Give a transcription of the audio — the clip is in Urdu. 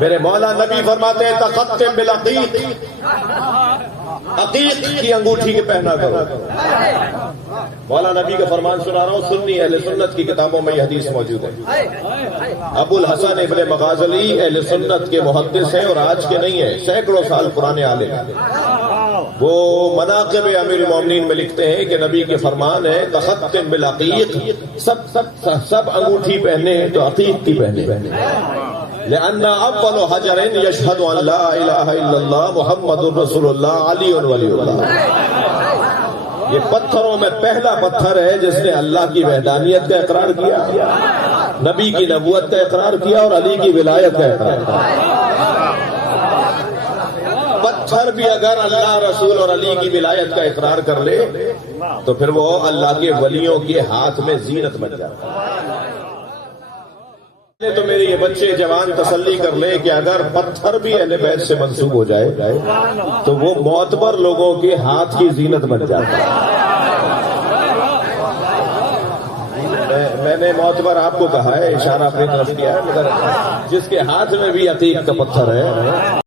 میرے مولا نبی فرماتے ہیں تختم بالعقیق، عقیق کی انگوٹھی کے پہنا کرو۔ مولا نبی کا فرمان سنا رہا ہوں، سنی اہل سنت کی کتابوں میں یہ حدیث موجود ہے۔ ابو الحسن ابن مغازلی اہل سنت کے محدث ہیں اور آج کے نہیں ہیں، سینکڑوں سال پرانے عالم ہیں۔ وہ مناقب امیر المومنین میں لکھتے ہیں کہ نبی کے فرمان ہے تختم بالعقیق، سب انگوٹھی پہنے تو عقیق کی پہنے۔ لأن اول حجر یشہد ان لا الہ الا اللہ محمد رسول اللہ علی ولی اللہ۔ یہ پتھروں میں پہلا پتھر ہے جس نے اللہ کی وحدانیت کا اقرار کیا، نبی کی نبوت کا اقرار کیا اور علی کی ولایت کا اقرار کیا۔ پتھر بھی اگر اللہ رسول اور علی کی ولایت کا اقرار کر لے تو پھر وہ اللہ کے ولیوں کے ہاتھ میں زینت بن جاتا ہے۔ تو میرے یہ بچے جوان تسلی کر لے کہ اگر پتھر بھی اہل بیت سے منسوب ہو جائے تو وہ معتبر لوگوں کے ہاتھ کی زینت بن جاتا ہے۔ میں نے معتبر آپ کو کہا ہے، اشارہ اپنی طرف کیا ہے، مگر جس کے ہاتھ میں بھی عقیق کا پتھر ہے